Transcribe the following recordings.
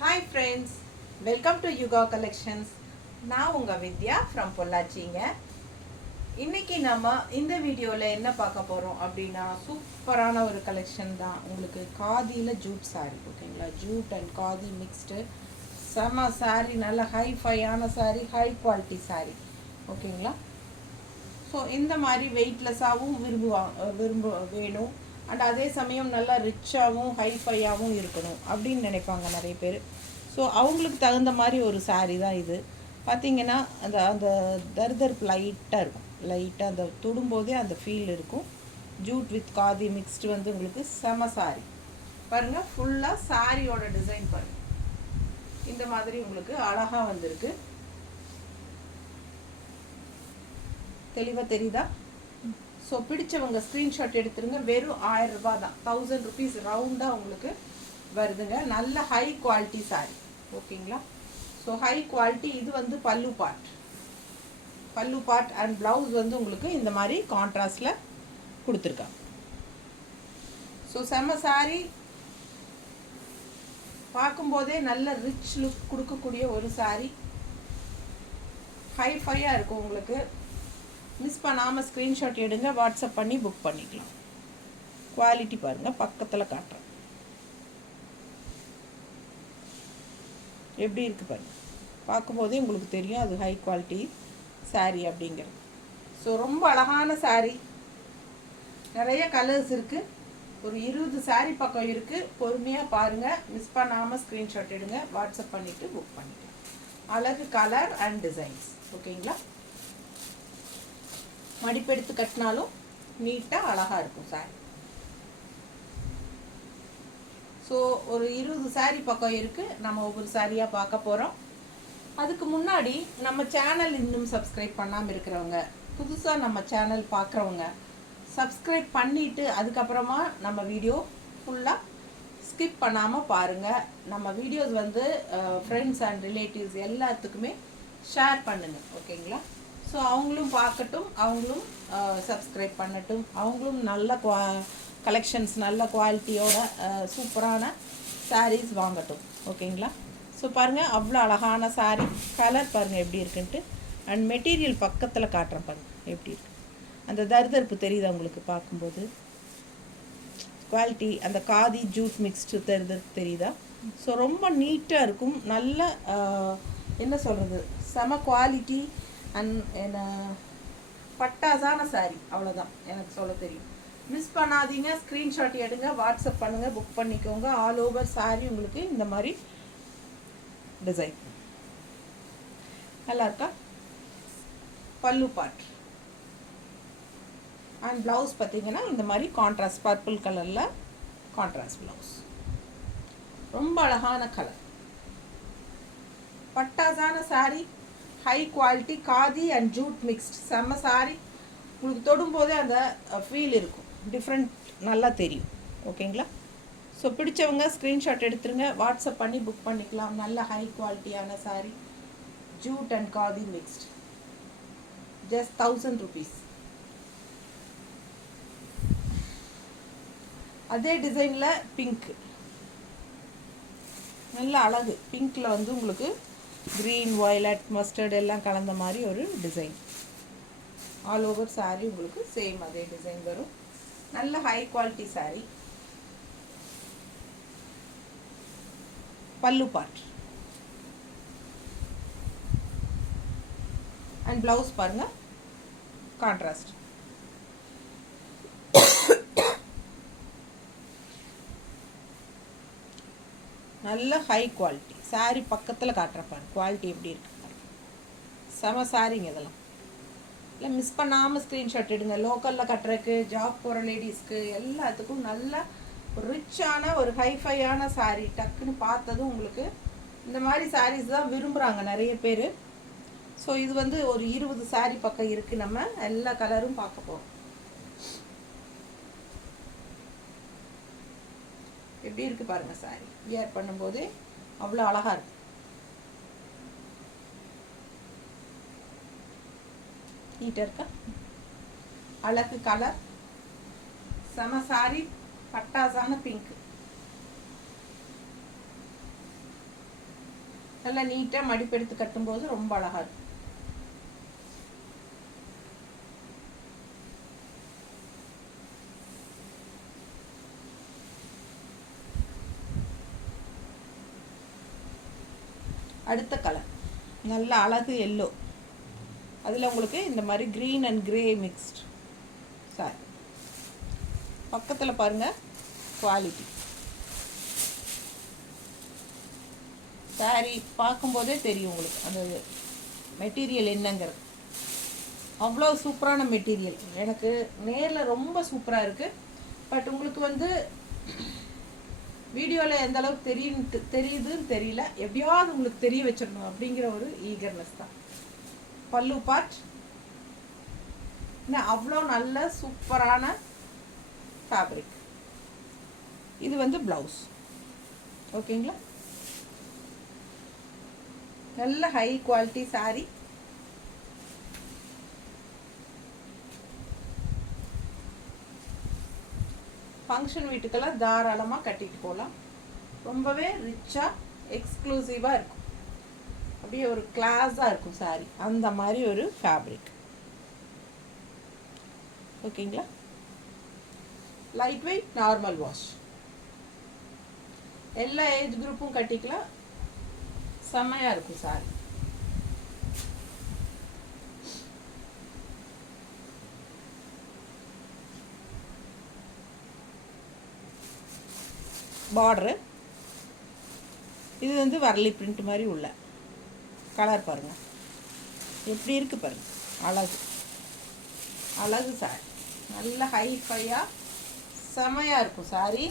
Hi friends, welcome to Yuga Collections. நான் உங்க வித்யா from பொள்ளாச்சிங்க. இன்னைக்கு நம்ம இந்த வீடியோல என்ன பார்க்க போறோம் அப்படின்னா சூப்பரான ஒரு கலெக்ஷன் தான். உங்களுக்கு காதியில ஜூட் saree ஓகேங்களா? ஜூட் அண்ட் காதி மிக்ஸ்டு செம saree, நல்ல ஹை-ஃபையான saree, ஹை குவாலிட்டி saree ஓகேங்களா? ஸோ இந்த மாதிரி வெயிட்லெஸ்ஸாகவும் வேணும் அண்ட் அதே சமயம் நல்லா ரிச்சாகவும் ஹைஃபையாகவும் இருக்கணும் அப்படின்னு நினைப்பாங்க நிறைய பேர். ஸோ அவங்களுக்கு தகுந்த மாதிரி ஒரு saree தான் இது. பார்த்திங்கன்னா அந்த அந்த தர்தர்ப்பு லைட்டாக இருக்கும், லைட்டாக அந்த தொடும்போதே அந்த ஃபீல் இருக்கும். ஜூட் வித் காதி மிக்ஸ்டு வந்து உங்களுக்கு செம saree பாருங்கள். ஃபுல்லாக சாரியோட டிசைன் பாருங்கள், இந்த மாதிரி உங்களுக்கு அழகாக வந்திருக்கு. தெளிவாக தெரியுதா? ஸோ பிடிச்சவங்க ஸ்க்ரீன்ஷாட் எடுத்துருங்க. வெறும் 1000 ரூபாய் தான், 1000 ருபீஸ் ரவுண்டாக உங்களுக்கு வருதுங்க. நல்ல ஹை குவாலிட்டி saree ஓகேங்களா? So high quality. இது வந்து பல்லு பார்ட் அண்ட் ப்ளவுஸ் வந்து உங்களுக்கு இந்த மாதிரி கான்ட்ராஸ்டில் கொடுத்துருக்காங்க. ஸோ செம்ம saree, பார்க்கும்போதே நல்ல ரிச் லுக் கொடுக்கக்கூடிய ஒரு saree, ஹைஃபையாக இருக்கும் உங்களுக்கு. மிஸ் பண்ணாமல் ஸ்க்ரீன்ஷாட் எடுங்க, வாட்ஸ்அப் பண்ணி புக் பண்ணிக்கலாம். குவாலிட்டி பாருங்கள், பக்கத்தில் காட்டுறேன் எப்படி இருக்குது பாருங்கள். பார்க்கும்போதே உங்களுக்கு தெரியும் அது ஹை குவாலிட்டி saree அப்படிங்கிறது. ஸோ ரொம்ப அழகான saree, நிறைய கலர்ஸ் இருக்குது. ஒரு 20 saree பக்கம் இருக்குது. பொறுமையாக பாருங்கள், மிஸ் பண்ணாமல் ஸ்க்ரீன்ஷாட் எடுங்க, வாட்ஸ்அப் பண்ணிவிட்டு புக் பண்ணிக்கலாம். அழகு கலர் அண்ட் டிசைன்ஸ் ஓகேங்களா? மடிப்பெடுத்து கட்டினாலும் நீட்டாக அழகாக இருக்கும் saree. ஸோ ஒரு 20 saree பக்கம் இருக்குது. நம்ம ஒவ்வொரு சாரியாக பார்க்க போகிறோம். அதுக்கு முன்னாடி நம்ம சேனல் இன்னும் சப்ஸ்கிரைப் பண்ணாமல் இருக்கிறவங்க, புதுசாக நம்ம சேனல் பார்க்குறவங்க சப்ஸ்கிரைப் பண்ணிவிட்டு அதுக்கப்புறமா நம்ம வீடியோ ஃபுல்லாக ஸ்கிப் பண்ணாமல் பாருங்கள். நம்ம வீடியோஸ் வந்து ஃப்ரெண்ட்ஸ் அண்ட் ரிலேட்டிவ்ஸ் எல்லாத்துக்குமே ஷேர் பண்ணுங்கள் ஓகேங்களா? ஸோ அவங்களும் பார்க்கட்டும், அவங்களும் சப்ஸ்கிரைப் பண்ணட்டும், அவங்களும் நல்ல கலெக்ஷன்ஸ் நல்ல குவாலிட்டியோட சூப்பரான சாரீஸ் வாங்கட்டும் ஓகேங்களா? ஸோ பாருங்கள், அவ்வளோ அழகான saree. கலர் பாருங்கள் எப்படி இருக்குன்ட்டு. அண்ட் மெட்டீரியல் பக்கத்தில் காட்டுறேன் பாருங்கள் எப்படி இருக்கு. அந்த தர்தர்ப்பு தெரியுதா உங்களுக்கு பார்க்கும்போது? குவாலிட்டி அந்த காதி ஜூட் மிக்ஸ்டு தர்தர்ப்பு தெரியுதா? ஸோ ரொம்ப நீட்டாக இருக்கும். நல்ல என்ன சொல்கிறது, செம குவாலிட்டி அண்ட் என்ன பட்டாசான saree, அவ்வளோதான் எனக்கு சொல்ல தெரியும். மிஸ் பண்ணாதீங்க, ஸ்க்ரீன்ஷாட் எடுங்க, வாட்ஸ்அப் பண்ணுங்கள், புக் பண்ணிக்கோங்க. ஆல் ஓவர் saree உங்களுக்கு இந்த மாதிரி டிசைன் நல்லா இருக்கா? பல்லு பார்ட் அண்ட் ப்ளவுஸ் பார்த்தீங்கன்னா இந்த மாதிரி கான்ட்ராஸ்ட் பர்பிள் கலரில் கான்ட்ராஸ்ட் ப்ளவுஸ். ரொம்ப அழகான கலர், பட்டாசான saree, high quality khadi and jute mixed செம்ம saree. உங்களுக்கு தொடும்போதே அந்த ஃபீல் இருக்கும், டிஃப்ரெண்ட் நல்லா தெரியும் ஓகேங்களா? ஸோ பிடிச்சவங்க ஸ்க்ரீன்ஷாட் எடுத்துருங்க, வாட்ஸ்அப் பண்ணி புக் பண்ணிக்கலாம். நல்ல ஹை குவாலிட்டியான saree, jute and khadi mixed, just 1000 rupees. அதே டிசைனில் பிங்க், நல்ல அழகு. பிங்க்கில் வந்து உங்களுக்கு க்ரீன், வயலட், மஸ்டர்ட் எல்லாம் கலந்த மாதிரி ஒரு டிசைன். ஆல் ஓவர் saree உங்களுக்கு சேம் அதே டிசைன் வரும். நல்ல ஹை குவாலிட்டி saree. பல்லு பார்ட் அண்ட் ப்ளவுஸ் பாருங்கள் கான்ட்ராஸ்ட். நல்ல ஹை குவாலிட்டி saree பக்கத்தில் காட்டுறப்பாரு குவாலிட்டி எப்படி இருக்கு. செம சாரிங்க இதெல்லாம். இல்லை மிஸ் பண்ணாமல் ஸ்க்ரீன்ஷாட் எடுங்க. லோக்கலில் கட்டுறதுக்கு, ஜாப் போகிற லேடிஸ்க்கு எல்லாத்துக்கும் நல்ல ரிச்சான ஒரு ஹைஃபையான saree. டக்குன்னு பார்த்ததும் உங்களுக்கு இந்த மாதிரி sarees தான் விரும்புகிறாங்க நிறைய பேர். ஸோ இது வந்து ஒரு 20 saree பக்கம் இருக்குது. நம்ம எல்லா கலரும் பார்க்க போகிறோம். எப்படி இருக்குது பாருங்கள் saree. வியர் பண்ணும்போது அவ்வளோ அழகாக இருக்குது. நீட்டாக இருக்கா? அழகு கலர், செம saree, பட்டாசான பிங்க். நல்லா நீட்டாக மடிப்பெடுத்து கட்டும்போது ரொம்ப அழகாக இருக்கும். அடுத்த கலர் நல்ல அழகு எல்லோ, அதில் உங்களுக்கு இந்த மாதிரி green and grey mixed sorry. பக்கத்தில் பாருங்கள் குவாலிட்டி. சாரி பார்க்கும்போதே தெரியும் உங்களுக்கு அந்த மெட்டீரியல் என்னங்கிறது. அவ்வளோ சூப்பரான மெட்டீரியல். எனக்கு நேரில் ரொம்ப சூப்பராக இருக்குது. பட் உங்களுக்கு வந்து வீடியோவில் எந்த அளவுக்கு தெரியுதுன்னு தெரியல. எப்படியாவது உங்களுக்கு தெரிய வச்சிடணும் அப்படிங்கிற ஒரு ஈகர்னஸ் தான். பல்லு பார்ட் இன்னும் அவ்வளோ நல்ல சூப்பரான ஃபேப்ரிக். இது வந்து ப்ளவுஸ். ஓகேங்களா? நல்ல ஹை குவாலிட்டி சாரி. ஃபங்க்ஷன் வீட்டுக்கெல்லாம் தாராளமாக கட்டிட்டு போகலாம். ரொம்பவே ரிச்சாக எக்ஸ்க்ளூசிவாக இருக்கும். அப்படியே ஒரு கிளாஸாக இருக்கும் சாரி. அந்த மாதிரி ஒரு ஃபேப்ரிக். ஓகேங்களா? Light weight, normal wash. எல்லா ஏஜ் குரூப்பும் கட்டிக்கலாம். செம்மையாக இருக்கும் சாரி. பார்டரு இது வந்து வரலி பிரிண்ட் மாதிரி உள்ள கலர் பாருங்கள் எப்படி இருக்குது பாருங்கள். அழகு அழகு சாரி. நல்ல ஹைஃபையாக செமையாக இருக்கும் சாரி.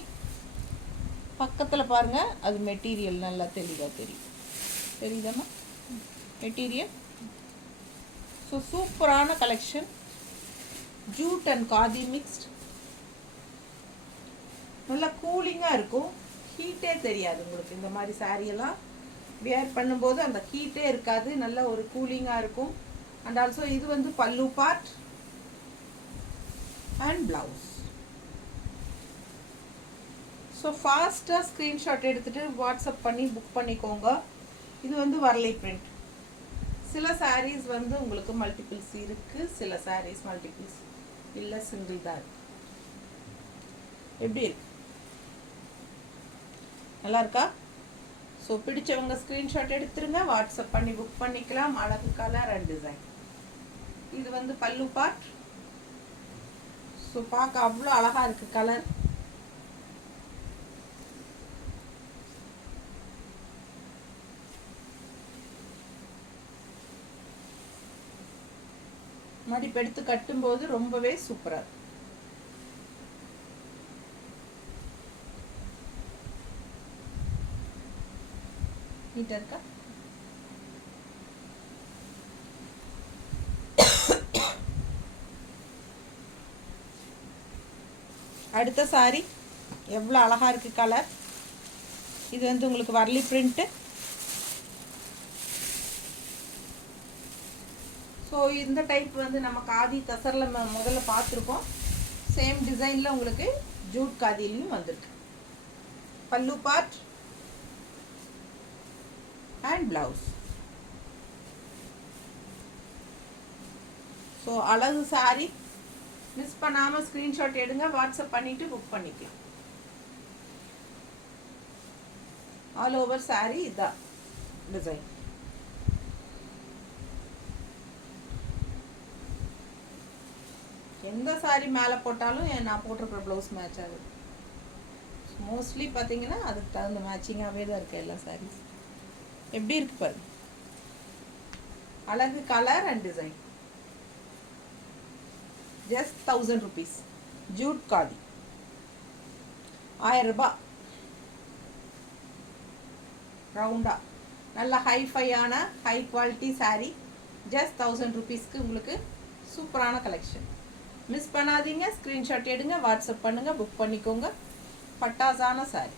பக்கத்தில் பாருங்கள் அது மெட்டீரியல் நல்லா தெளிவாக தெரியுதாம்மா மெட்டீரியல். ஸோ சூப்பரான collection. Jute and khadi mixed. நல்லா கூலிங்காக இருக்கும். ஹீட்டே தெரியாது உங்களுக்கு. இந்த மாதிரி சாரியெல்லாம் வியர் பண்ணும்போது அந்த ஹீட்டே இருக்காது. நல்ல ஒரு கூலிங்காக இருக்கும். அண்ட் ஆல்சோ இது வந்து pallu part and blouse. So ஃபாஸ்ட்டாக ஸ்க்ரீன்ஷாட் எடுத்துகிட்டு வாட்ஸ்அப் பண்ணி புக் பண்ணிக்கோங்க. இது வந்து வரலை பிரிண்ட். சில சாரீஸ் வந்து உங்களுக்கு மல்டிபிள்ஸ் இருக்குது, சில சாரீஸ் மல்டிபிள்ஸ் இல்லை, சிங்கிள் தான் இருக்குது. எப்படி இருக்கு? நல்லா இருக்கா? ஸோ பிடிச்சவங்க ஸ்க்ரீன்ஷாட் எடுத்துருங்க, வாட்ஸ்அப் பண்ணி புக் பண்ணிக்கலாம். அழகு கலர் அண்ட் டிசைன். இது வந்து பல்லு பார்ட். ஸோ பார்க்க அவ்வளோ அழகாக இருக்குது கலர். மடிப்பெடுத்து கட்டும்போது ரொம்பவே சூப்பராக. நீட்டாக இருக்கா? அடுத்த சாரி எவ்வளோ அழகாக இருக்குது கலர். இது வந்து உங்களுக்கு வரலி பிரிண்ட்டு. ஸோ இந்த டைப் வந்து நம்ம காதி தசரில் முதல்ல பார்த்துருக்கோம். சேம் டிசைனில் உங்களுக்கு ஜூட் காதிலையும் வந்திருக்கு. பல்லு பார்ட் அண்ட் ப்ளவுஸ். ஸோ அழகு சாரி. மிஸ் பண்ணாமல் ஸ்க்ரீன்ஷாட் எடுங்க, வாட்ஸ்அப் பண்ணிவிட்டு புக் பண்ணிக்கலாம். ஆல் ஓவர் சாரி இதான் டிசைன். எந்த சாரி மேலே போட்டாலும் நான் போட்டிருக்கிற ப்ளவுஸ் மேட்ச் ஆகுது. மோஸ்ட்லி பார்த்தீங்கன்னா அதுக்கு தகுந்த மேட்சிங்காகவே தான் இருக்குது எல்லா சாரீஸ். எப்படி இருக்கு பாருங்க. அழகு colour and design. Just 1000 rupees. Jute khadi 1000 ரூபாய். ரவுண்டா நல்ல ஹைஃபையான ஹை குவாலிட்டி சாரீ. ஜஸ்ட் 1000 rupeesக்கு உங்களுக்கு சூப்பரான கலெக்ஷன். மிஸ் பண்ணாதீங்க. ஸ்க்ரீன்ஷாட் எடுங்க, வாட்ஸ்அப் பண்ணுங்கள், புக் பண்ணிக்கோங்க. பட்டாசான சாரி.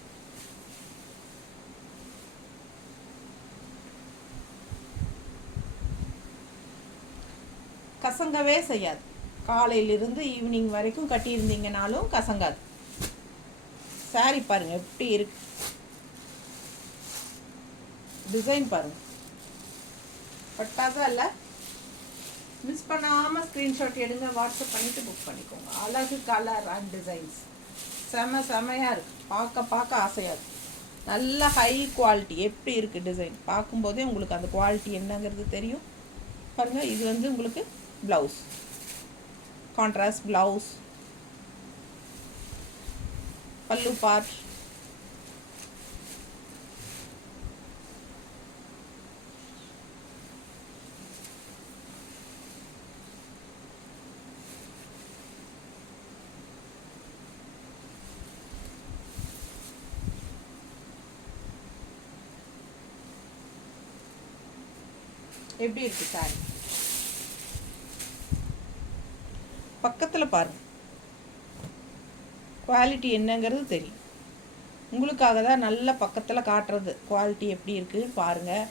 கசங்கவே செய்யாது. காலையிலிருந்து ஈவினிங் வரைக்கும் கட்டியிருந்தீங்கனாலும் கசங்காது. சாரி பாருங்கள் எப்படி இருக்கு. டிசைன் பாருங்கள், பட்டாசா இல்லை. மிஸ் பண்ணாமல் ஸ்க்ரீன்ஷாட் எடுங்க, வாட்ஸ்அப் பண்ணிவிட்டு புக் பண்ணிக்கோங்க. அழகு கலர் அண்ட் டிசைன்ஸ் செமையாக இருக்குது. பார்க்க ஆசையாக இருக்குது. நல்ல ஹை குவாலிட்டி. எப்படி இருக்குது டிசைன் பார்க்கும்போதே உங்களுக்கு அந்த குவாலிட்டி என்னங்கிறது தெரியும். பாருங்கள், இது வந்து உங்களுக்கு ப்ளவுஸ், கான்ட்ராஸ்ட் ப்ளவுஸ், பல்லு பார்ட், எப்படி இருக்குது சாரி பக்கத்தில் பாருங்கள், குவாலிட்டி என்னங்கிறது தெரியும். உங்களுக்காக தான் நல்ல பக்கத்தில் காட்டுறது. குவாலிட்டி எப்படி இருக்குது பாருங்கள்.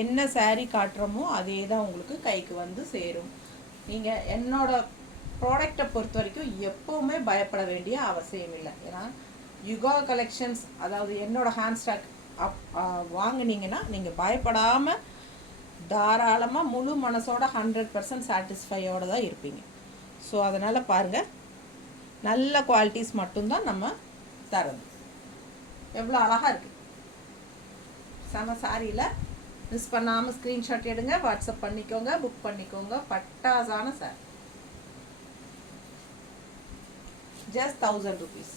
என்ன சாரீ காட்டுறோமோ அதே தான் உங்களுக்கு கைக்கு வந்து சேரும். நீங்கள் என்னோடய ப்ராடக்டை பொறுத்த வரைக்கும் எப்போவுமே பயப்பட வேண்டிய அவசியம் இல்லை. ஏன்னா யுகா கலெக்ஷன்ஸ், அதாவது என்னோடய ஹேண்ட் ஸ்டாக் வாங்கினீங்கன்னா நீங்கள் பயப்படாமல் தாராளமாக முழு மனசோட 100% சாட்டிஸ்ஃபையோடு தான் இருப்பீங்க. ஸோ அதனால் பாருங்கள், நல்ல குவாலிட்டிஸ் மட்டும்தான் நம்ம தரது. எவ்வளோ அழகாக இருக்குது செம சாரியில். மிஸ் பண்ணாமல் ஸ்க்ரீன்ஷாட் எடுங்க, வாட்ஸ்அப் பண்ணிக்கோங்க, புக் பண்ணிக்கோங்க. பட்டாசான saree, just 1000 rupees.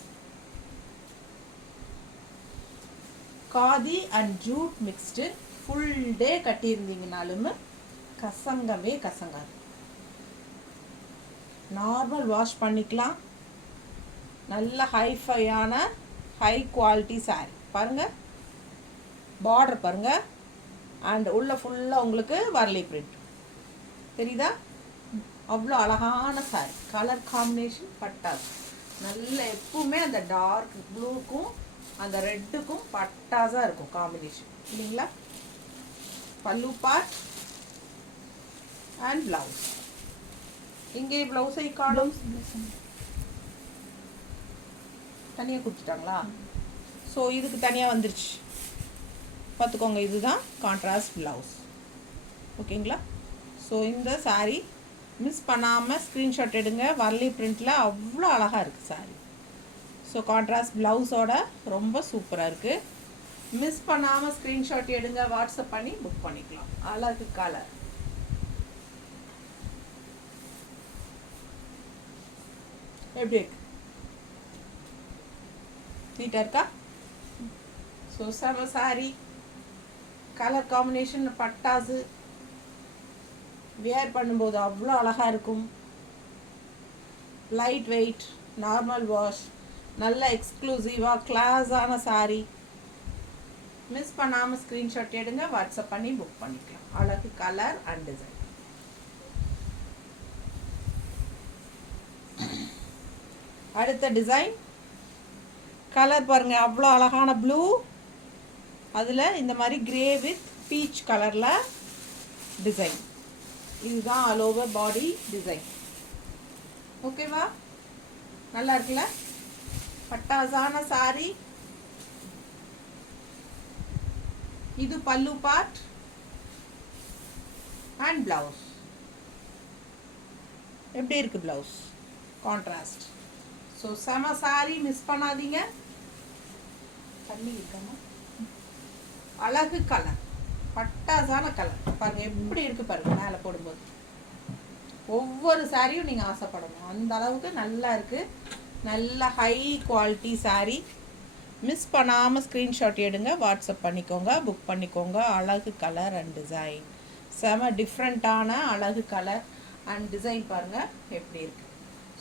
Khadi and jute mixed. Full day கட்டியிருந்தீங்கனாலும் கசங்கவே கசங்காது. நார்மல் வாஷ் பண்ணிக்கலாம். நல்ல ஹைஃபையான ஹை குவாலிட்டி சாரீ பாருங்கள். பார்டர் பாருங்கள். அண்ட் உள்ள ஃபுல்லாக உங்களுக்கு வரலி பிரிண்ட் தெரியுதா? அவ்வளோ அழகான சாரீ. கலர் காம்பினேஷன் பட்டாசு. நல்ல எப்பவுமே அந்த டார்க் ப்ளூக்கும் அந்த ரெட்டுக்கும் பட்டாசாக இருக்கும் காம்பினேஷன் இல்லைங்களா? பல்லு பார்ட் அண்ட் ப்ளவுஸ். இங்கே ப்ளவுஸை காணும் தனியாக கொடுத்துட்டாங்களா? ஸோ இதுக்கு தனியாக வந்துருச்சு பார்த்துக்கோங்க. இதுதான் கான்ட்ராஸ்ட் ப்ளவுஸ். ஓகேங்களா? ஸோ இந்த சாரீ மிஸ் பண்ணாமல் ஸ்க்ரீன்ஷாட் எடுங்க. வரலி பிரிண்டில் அவ்வளோ அழகாக இருக்குது சாரீ. ஸோ கான்ட்ராஸ்ட் ப்ளவுஸோட ரொம்ப சூப்பராக இருக்குது. மிஸ் பண்ணாமல் ஸ்க்ரீன்ஷாட் எடுங்க, வாட்ஸ்அப் பண்ணி புக் பண்ணிக்கலாம். அழகு கலர். எப்படி இருக்கு? நீட்டாக இருக்கா? ஸோ செம சாரி. கலர் காம்பினேஷன் பட்டாசு. வியர் பண்ணும்போது அவ்வளோ அழகாக இருக்கும். லைட் வெயிட், நார்மல் வாஷ், நல்ல எக்ஸ்க்ளூசிவாக கிளாஸான சாரி. மிஸ் பண்ணாமல் ஸ்க்ரீன்ஷாட் எடுங்க, வாட்ஸ்அப் பண்ணி புக் பண்ணிக்கலாம். அழகு கலர் அண்ட் டிசைன். அடுத்த டிசைன் கலர் பாருங்கள், அவ்வளோ அழகான ப்ளூ. அதில் இந்த மாதிரி கிரே வித் பீச் கலரில் டிசைன். இதுதான் ஆல் ஓவர் பாடி டிசைன். ஓகேவா? நல்லா இருக்குல்ல? பட்டாசான சாரி. இது பல்லு பார்ட் அண்ட் பிளவுஸ். எப்படி இருக்கு பிளவுஸ்? கான்ட்ராஸ்ட். ஸோ செம சாரி, மிஸ் பண்ணாதீங்க. தண்ணி இருக்கமா? அழகு கலர், பட்டாசான கலர் பாருங்க. எப்படி இருக்கு பாருங்க மேலே போடும்போது. ஒவ்வொரு சாரியும் நீங்கள் ஆசைப்படணும், அந்த அளவுக்கு நல்லா இருக்குது. நல்ல ஹை குவாலிட்டி சாரீ. மிஸ் பண்ணாமல் ஸ்க்ரீன்ஷாட் எடுங்க, வாட்ஸ்அப் பண்ணிக்கோங்க, புக் பண்ணிக்கோங்க. அழகு கலர் அண்ட் டிசைன். செம டிஃப்ரெண்ட்டான அழகு கலர் அண்ட் டிசைன் பாருங்கள் எப்படி இருக்குது.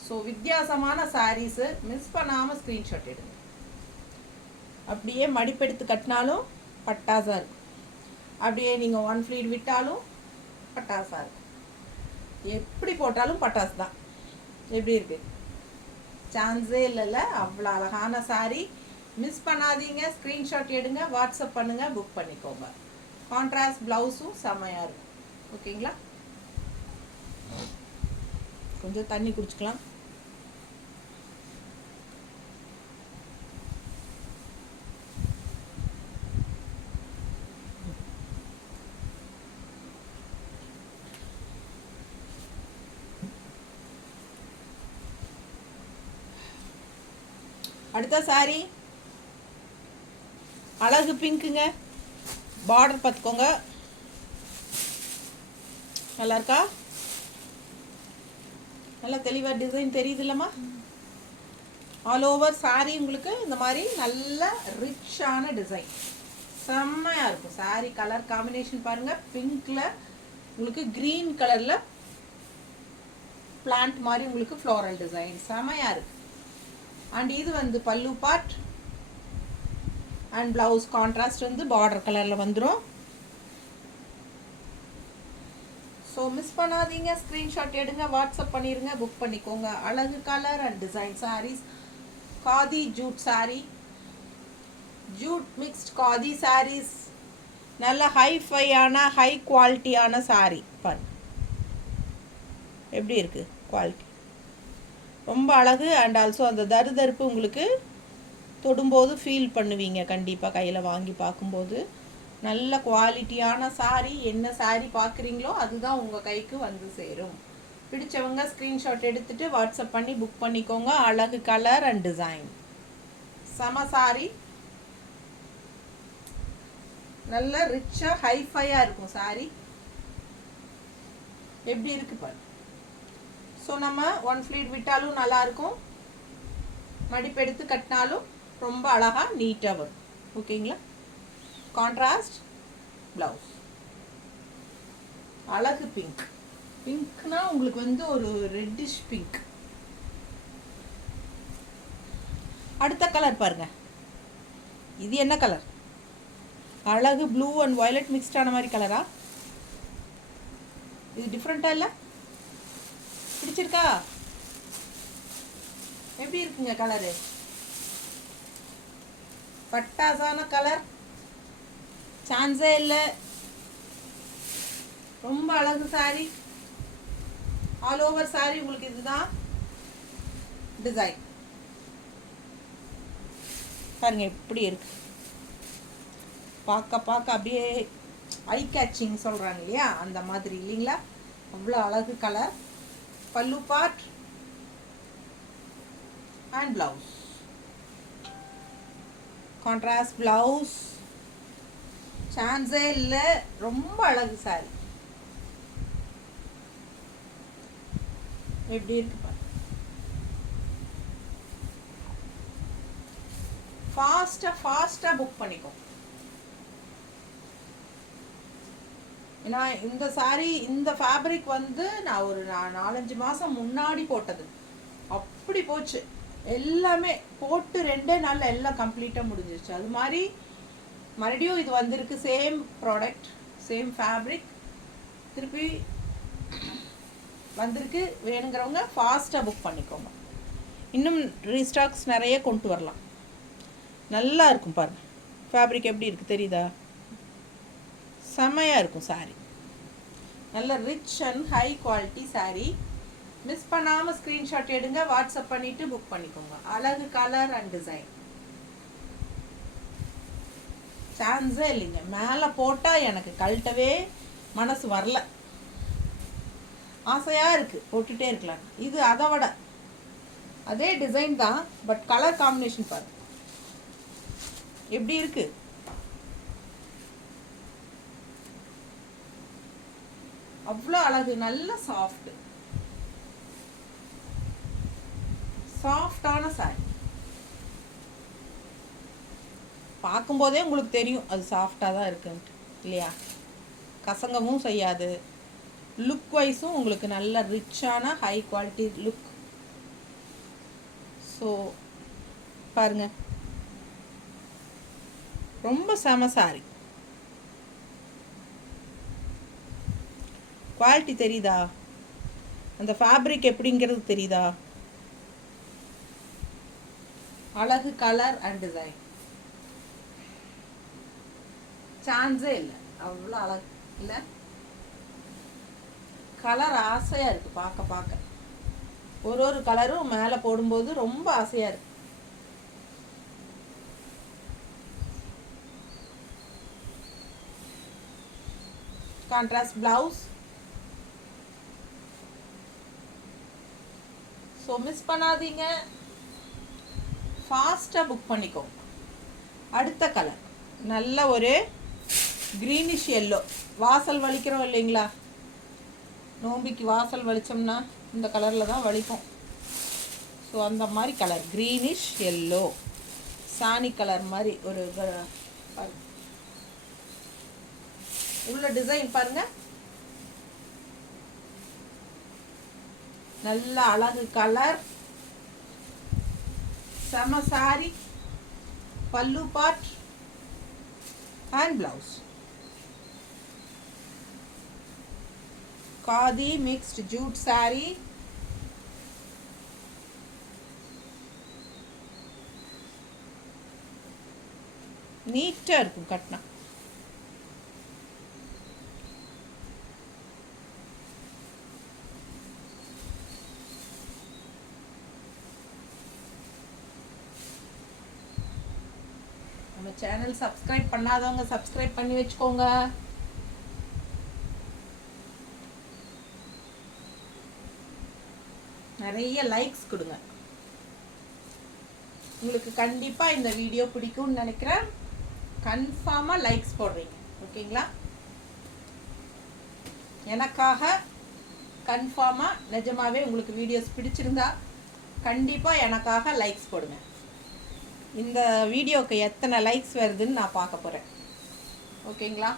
ஸோ வித்தியாசமான சாரீஸு. மிஸ் பண்ணாமல் ஸ்க்ரீன்ஷாட் எடுங்க. அப்படியே மடிப்பெடுத்து கட்டினாலும் பட்டாசாக இருக்கும். அப்படியே நீங்கள் 1 ஃப்ளீட் விட்டாலும் பட்டாசாக இருக்கும். எப்படி போட்டாலும் பட்டாசு தான். எப்படி இருக்குது? சான்ஸே இல்லைல்ல. அவ்வளோ அழகான சாரீ. மிஸ் பண்ணாதீங்க, ஸ்க்ரீன்ஷாட் எடுங்க, வாட்ஸ்அப் பண்ணுங்கள், புக் பண்ணிக்கோங்க. கான்ட்ராஸ்ட் ப்ளவுஸும் செம்மையாக இருக்கும். ஓகேங்களா? கொஞ்சம் தண்ணி குடிச்சிக்கலாம். அடுத்த சாரி அழகு பிங்க்குங்க. பார்டர் பார்த்துக்கோங்க, நல்லா இருக்கா? நல்லா தெளிவாக டிசைன் தெரியுது இல்லைம்மா? ஆல் ஓவர் சாரீ உங்களுக்கு இந்த மாதிரி நல்ல ரிச்சான டிசைன், செம்மையாக இருக்கும். சாரீ கலர் காம்பினேஷன் பாருங்கள், பிங்க்கில் உங்களுக்கு க்ரீன் கலரில் பிளான்ட் மாதிரி உங்களுக்கு ஃப்ளோரல் டிசைன் செம்மையாக இருக்குது. அண்ட் இது வந்து pallu part and blouse contrast வந்து பார்டர் கலரில் வந்துடும். ஸோ மிஸ் பண்ணாதீங்க, ஸ்க்ரீன்ஷாட் எடுங்க, வாட்ஸ்அப் பண்ணிடுங்க, புக் பண்ணிக்கோங்க. அழகு colour and design sarees. Khadi jute sari, jute mixed khadi sarees, நல்ல ஹைஃபையான ஹை குவாலிட்டியான சாரீ. பாருங்க எப்படி இருக்குது குவாலிட்டி, ரொம்ப அழகு. அண்ட் ஆல்சோ அந்த தருதருப்பு உங்களுக்கு தொடும்போது ஃபீல் பண்ணுவீங்க கண்டிப்பாக கையில் வாங்கி பார்க்கும்போது. நல்ல குவாலிட்டியான சாரீ. என்ன சாரீ பார்க்குறீங்களோ அதுதான் உங்கள் கைக்கு வந்து சேரும். பிடிச்சவங்க ஸ்க்ரீன்ஷாட் எடுத்துகிட்டு வாட்ஸ்அப் பண்ணி புக் பண்ணிக்கோங்க. அழகு கலர் அண்ட் டிசைன், செம சாரீ, நல்ல ரிச்சாக ஹைஃபையாக இருக்கும் சாரீ. எப்படி இருக்கு பாரு. ஸோ நம்ம ஒன் ஃப்ளீட் விட்டாலும் நல்லாயிருக்கும், மடிப்பெடுத்து கட்டினாலும் ரொம்ப அழகாக நீட்டாக வரும். ஓகேங்களா? கான்ட்ராஸ்ட் ப்ளவுஸ், அழகு பிங்க். பிங்க்னா உங்களுக்கு வந்து ஒரு ரெட்டிஷ் பிங்க். அடுத்த கலர் பாருங்க, இது என்ன கலர்? அழகு ப்ளூ அண்ட் வயலட் மிக்ஸ்டான மாதிரி கலரா? இது டிஃப்ரெண்ட்டாக இல்லை? பிடிச்சிருக்கா? எப்படி இருக்குங்க கலரு? பட்டாசான கலர், சான்ஸே இல்லை. ரொம்ப அழகு சாரி. ஆல் ஓவர் சாரி உங்களுக்கு இதுதான் டிசைன். பாருங்க எப்படி இருக்கு, பார்க்க பார்க்க அப்படியே ஐ கேச்சிங் சொல்கிறாங்க இல்லையா, அந்த மாதிரி இல்லைங்களா? அவ்வளோ அழகு கலர். பல்லு part and blouse, contrast blouse, சான்ஸே இல்லை. ரொம்ப அழகு சாரி. எப்படி இருக்கு பாரு. ஃபாஸ்ட்டாக புக் பண்ணிக்கோ. ஏன்னா இந்த சாரீ இந்த ஃபேப்ரிக் வந்து நான் ஒரு 4-5 மாதம் முன்னாடி போட்டது. அப்படி போச்சு, எல்லாமே போட்டு 2 நாளில் எல்லாம் கம்ப்ளீட்டாக முடிஞ்சிருச்சு. அது மாதிரி மறுபடியும் இது வந்திருக்கு, சேம் ப்ராடக்ட், சேம் ஃபேப்ரிக் திருப்பி வந்திருக்கு. வேணுங்கிறவங்க ஃபாஸ்ட்டாக புக் பண்ணிக்கோங்க. இன்னும் ரீஸ்டாக்ஸ் நிறைய கொண்டு வரலாம். நல்லா இருக்கும் பாருங்கள், ஃபேப்ரிக் எப்படி இருக்குது தெரியுதா? செம்மையாக இருக்கும் சாரீ. நல்ல rich and high quality sari. Miss பண்ணாமல் ஸ்க்ரீன்ஷாட் எடுங்க, வாட்ஸ்அப் பண்ணிவிட்டு புக் பண்ணிக்கோங்க. அழகு கலர் அண்ட் டிசைன், சான்ஸே இல்லைங்க. மேலே போட்டால் எனக்கு கழட்டவே மனசு வரல, ஆசையாக இருக்குது போட்டுகிட்டே இருக்கலாம். இது அதை விட அதே டிசைன் தான், பட் கலர் காம்பினேஷன் பாருங்க எப்படி இருக்கு. அவ்வளோ அழகு, நல்ல சாஃப்டான சாரி. பார்க்கும்போதே உங்களுக்கு தெரியும் அது சாஃப்டாக தான் இருக்குன்ட்டு இல்லையா? கசங்கவும் செய்யாது. லுக் வைஸும் உங்களுக்கு நல்ல ரிச்சான ஹை குவாலிட்டி லுக். ஸோ பாருங்க, ரொம்ப செம சாரி. குவாலிட்டி தெரியுதா? அந்த ஃபேப்ரிக் எப்படிங்கிறது தெரியுதா? அழகு கலர் அண்ட் டிசைன், சான்ஸே இல்லை. அவ்வளோ அழகு இல்லை? கலர் ஆசையாக இருக்குது பார்க்க பார்க்க. ஒரு கலரும் மேலே போடும்போது ரொம்ப ஆசையாக இருக்குது. Contrast blouse. ஸோ மிஸ் பண்ணாதீங்க, ஃபாஸ்ட்டாக புக் பண்ணிக்கோ. அடுத்த கலர் நல்ல ஒரு க்ரீனிஷ் எல்லோ. வாசல் வலிக்கிறோம் இல்லைங்களா, நோம்பிக்கு வாசல் வலித்தோம்னா இந்த கலரில் தான் வலிக்கும். ஸோ அந்த மாதிரி கலர் க்ரீனிஷ் எல்லோ, சாணி கலர் மாதிரி ஒரு உள்ள டிசைன் பாருங்கள், நல்ல அழகு கலர். செம sari, pallu part and blouse. Khadi mixed jute sari. நீட்டாக இருக்கும் கட்டினா. நம்ம சேனல் சப்ஸ்கிரைப் பண்ணாதவங்க சப்ஸ்கிரைப் பண்ணி வச்சுக்கோங்க. நிறைய லைக்ஸ் கொடுங்க. உங்களுக்கு கண்டிப்பாக இந்த வீடியோ பிடிக்கும்னு நினைக்கிறேன். கன்ஃபார்மாக லைக்ஸ் போடுறீங்க, ஓகேங்களா? எனக்காக கன்ஃபார்மாக நிஜமாவே உங்களுக்கு வீடியோஸ் பிடிச்சிருந்தா கண்டிப்பாக எனக்காக லைக்ஸ் போடுங்க. இந்த வீடியோவுக்கு எத்தனை லைக்ஸ் வருதுன்னு நான் பார்க்க போகிறேன், ஓகேங்களா?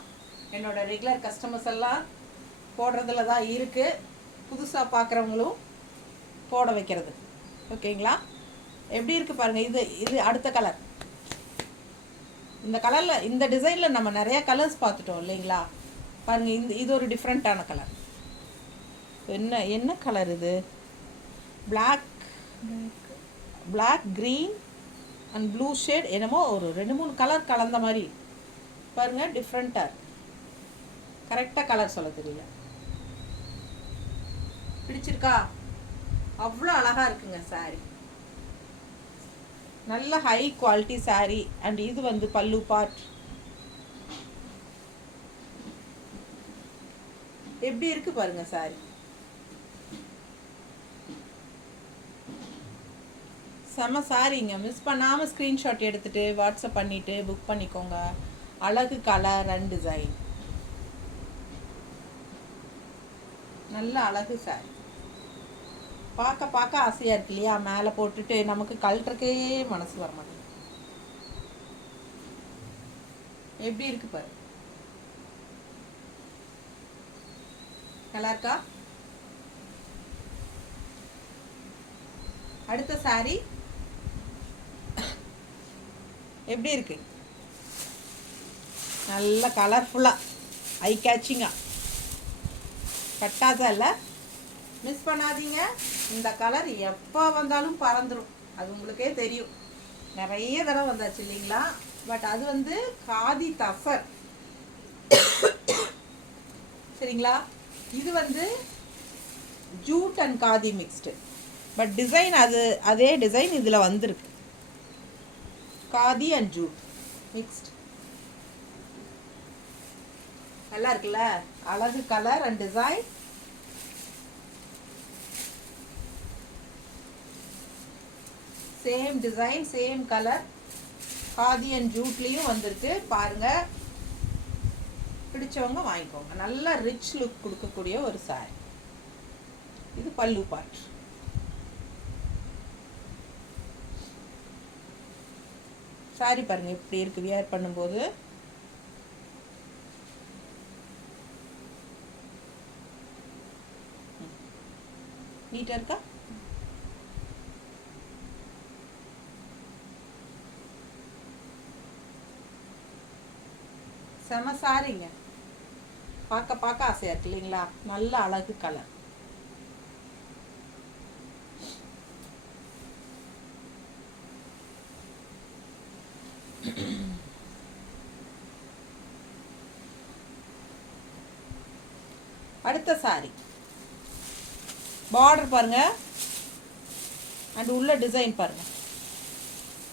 என்னோடய ரெகுலர் கஸ்டமர்ஸ் எல்லாம் போடுறதுல தான் இருக்குது, புதுசாக பார்க்குறவங்களும் போட வைக்கிறது, ஓகேங்களா? எப்படி இருக்குது பாருங்கள். இது அடுத்த கலர். இந்த கலரில், இந்த டிசைனில் நம்ம நிறையா கலர்ஸ் பார்த்துட்டோம் இல்லைங்களா? பாருங்கள், இது ஒரு டிஃப்ரெண்ட்டான கலர். என்ன கலர் இது? Black green and blue shade, என்னமோ ஒரு 2-3 கலர் கலந்த மாதிரி பாருங்கள். டிஃப்ரெண்ட்டாக, கரெக்டாக கலர் சொல்ல தெரியல. பிடிச்சிருக்கா? அவ்வளோ அழகாக இருக்குங்க சாரி. நல்ல ஹை குவாலிட்டி சாரி. அண்ட் இது வந்து பல்லு பார்ட். எப்படி இருக்கு பாருங்க சாரி. செம சாரிங்க. மிஸ் பண்ணாமல் ஸ்க்ரீன்ஷாட் எடுத்துகிட்டு வாட்ஸ்அப் பண்ணிவிட்டு புக் பண்ணிக்கோங்க. அழகு கலர் அண்ட் டிசைன். நல்ல அழகு சாரி. பார்க்க ஆசையாக இருக்கு இல்லையா? மேலே போட்டுட்டு நமக்கு கழட்டுறக்கே மனசு வர மாட்டேங்குது. எப்படி இருக்கு பாரு. நல்லா இருக்கா? அடுத்த சாரி எப்படி இருக்கு? நல்ல கலர்ஃபுல்லாக, ஐ கேச்சிங்காக, பட்டாசா இல்லை? மிஸ் பண்ணாதீங்க. இந்த கலர் எப்போ வந்தாலும் பறந்துடும், அது உங்களுக்கே தெரியும். நிறைய தடவை வந்தாச்சு இல்லைங்களா? பட் அது வந்து காதி தசர், சரிங்களா? இது வந்து jute and khadi mixed. But design அதே டிசைன் இதில் வந்திருக்கு. Khadi and jute mixed. நல்லா இருக்குல்ல? அழகு colour and design. Same design, same colour. Khadi and ஜூட்லேயும் வந்திருக்கு பாருங்க. பிடிச்சவங்க வாங்கிக்கோங்க. நல்ல ரிச் லுக் கொடுக்கக்கூடிய ஒரு சாரி. இது பல்லு பார்ட். சாரி பாருங்க எப்படி இருக்கு வியர் பண்ணும்போது. நீட்டா இருக்கா? செம சாரிங்க. பார்க்க ஆசையா இருக்கு இல்லைங்களா? நல்ல அழகு கலர். அடுத்த சாரி பார்டர் பாருங்க அண்ட் உள்ள டிசைன் பாருங்க.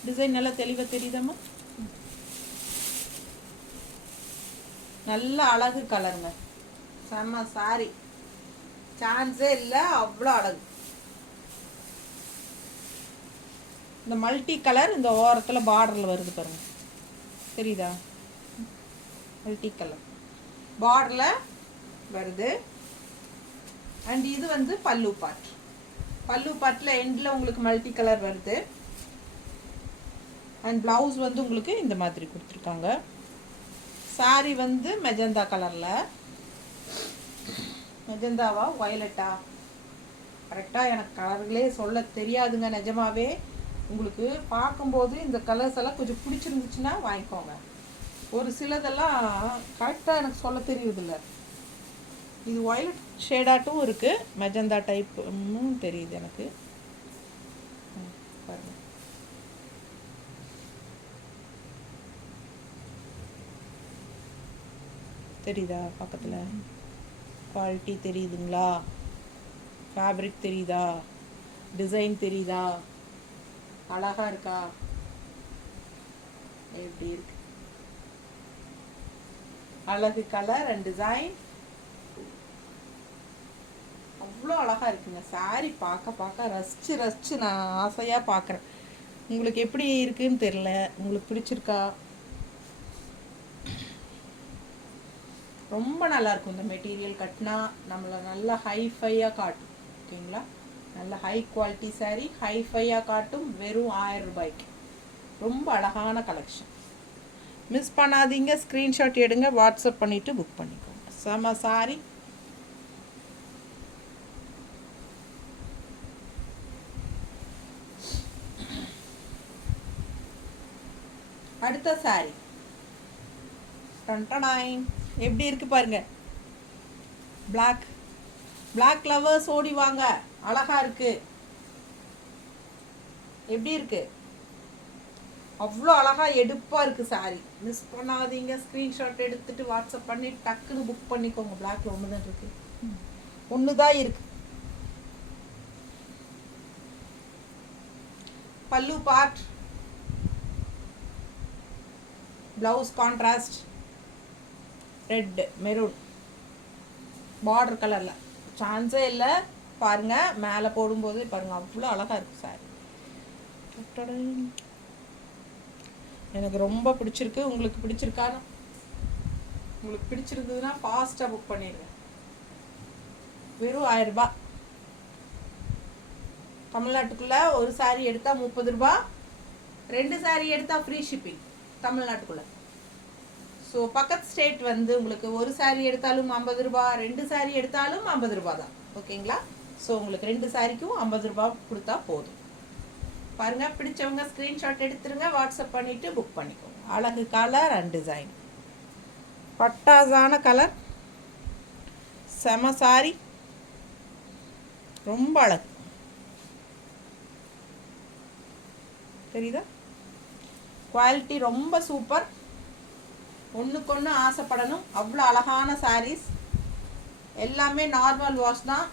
டிசைன் நல்லா தெளிவாக தெரியுதாம்மா? நல்ல அழகு கலருங்க. செம்ம சாரி, சான்ஸே இல்லை, அவ்வளோ அழகு. இந்த மல்டி கலர் இந்த ஓரத்தில் பார்டரில் வருது பாருங்கள், தெரியுதா? மல்டி கலர் பார்டரில் வருது. அண்ட் இது வந்து பல்லு பார்ட். பல்லு பார்ட்டில் எண்டில் உங்களுக்கு மல்டி கலர் வருது. அண்ட் ப்ளவுஸ் வந்து உங்களுக்கு இந்த மாதிரி கொடுத்துருக்காங்க. சாரி வந்து மெஜந்தா கலரில், மெஜந்தாவா வயலட்டா கரெக்டாக எனக்கு கலர்களே சொல்ல தெரியாதுங்க நிஜமாவே. உங்களுக்கு பார்க்கும்போது இந்த கலர்ஸ் எல்லாம் கொஞ்சம் பிடிச்சிருந்துச்சுன்னா வாங்கிக்கோங்க. ஒரு சிலதெல்லாம் கரெக்டாக எனக்கு சொல்ல தெரியுதில்ல. இது வயலட் ஷேடாட்டும் இருக்குது, மெஜந்தா டைப்பும் தெரியுது எனக்கு. பாருங்க, தெரியுதா? பக்கத்தில் குவாலிட்டி தெரியுதுங்களா? ஃபேப்ரிக் தெரியுதா? டிசைன் தெரியுதா? அழகா இருக்கா? எப்படி இருக்கு? அழகு கலர் அண்ட் டிசைன் அவ்வளோ அழகாக இருக்குங்க. சாரி பார்க்க ரசித்து நான் ஆசையாக பார்க்குறேன். உங்களுக்கு எப்படி இருக்குன்னு தெரில, உங்களுக்கு பிடிச்சிருக்கா? ரொம்ப நல்லாயிருக்கும். இந்த மெட்டீரியல் கட்டினா நம்மளை நல்லா ஹைஃபையாக காட்டும். ஓகேங்களா? நல்ல ஹை குவாலிட்டி சாரீ, ஹைஃபையாக காட்டும். வெறும் 1000 ரூபாய்க்கு ரொம்ப அழகான கலெக்ஷன். மிஸ் பண்ணாதீங்க. ஸ்க்ரீன்ஷாட் எடுங்க, வாட்ஸ்அப் பண்ணிவிட்டு புக் பண்ணிக்கோங்க. செம சாரி. அடுத்த சாரி டன்டனாயின் எப்படி இருக்கு பாருங்க. பிளாக் லவர்ஸ் ஓடி வாங்க, அழகா இருக்கு. எப்படி இருக்கு? அவ்வளோ அழகா எடுப்பாக இருக்குது சாரி. மிஸ் பண்ணாதீங்க. ஸ்க்ரீன்ஷாட் எடுத்துட்டு வாட்ஸ்அப் பண்ணி டக்குன்னு புக் பண்ணிக்கோங்க. பிளாக்ல ஒன்று தான் இருக்கு, ஒன்று தான் இருக்கு. பல்லு part, blouse contrast red maroon border கலரில், சான்ஸே இல்லை. பாருங்க, மேலே போடும்போது பாருங்க அவ்வளோ அழகாக இருக்குது சாரி. எனக்கு ரொம்ப பிடிச்சிருக்கு. உங்களுக்கு பிடிச்சிருக்கான்னு, உங்களுக்கு பிடிச்சிருந்ததுன்னா ஃபாஸ்ட்டாக புக் பண்ணிடுங்க. வெறும் 1000 ரூபாய். தமிழ்நாட்டுக்குள்ளே ஒரு சாரீ எடுத்தால் 30 ரூபா, 2 சாரீ எடுத்தால் ஃப்ரீ ஷிப்பிங் தமிழ்நாட்டுக்குள்ளே. ஸோ பக்கத்து ஸ்டேட் வந்து உங்களுக்கு ஒரு சாரீ எடுத்தாலும் 50 ரூபா, 2 சாரீ எடுத்தாலும் 50 ரூபா தான். ஓகேங்களா? ஸோ உங்களுக்கு 2 சாரிக்கும் 50 ரூபா கொடுத்தா போதும். பாருங்கள், பிடிச்சவங்க ஸ்க்ரீன்ஷாட் எடுத்துருங்க, வாட்ஸ்அப் பண்ணிவிட்டு புக் பண்ணிக்கோங்க. அழகு கலர் அண்ட் டிசைன், பட்டாசான கலர், செம சாரி, ரொம்ப அழகு. தெரியுதா? குவாலிட்டி ரொம்ப சூப்பர். ஒன்றுக்கு ஒன்று ஆசைப்படணும். அவ்வளோ அழகான சாரீஸ் எல்லாமே நார்மல் வாஷ் தான்.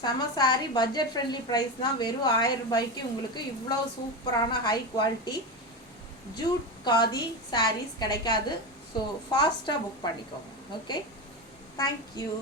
செம சாரீ, பட்ஜெட் ஃப்ரெண்ட்லி ப்ரைஸ் தான். வெறும் 1000 ரூபாய்க்கு உங்களுக்கு இவ்வளோ சூப்பரான high quality jute khadi sarees கிடைக்காது. ஸோ ஃபாஸ்ட்டாக புக் பண்ணிக்கோங்க. Okay, thank you.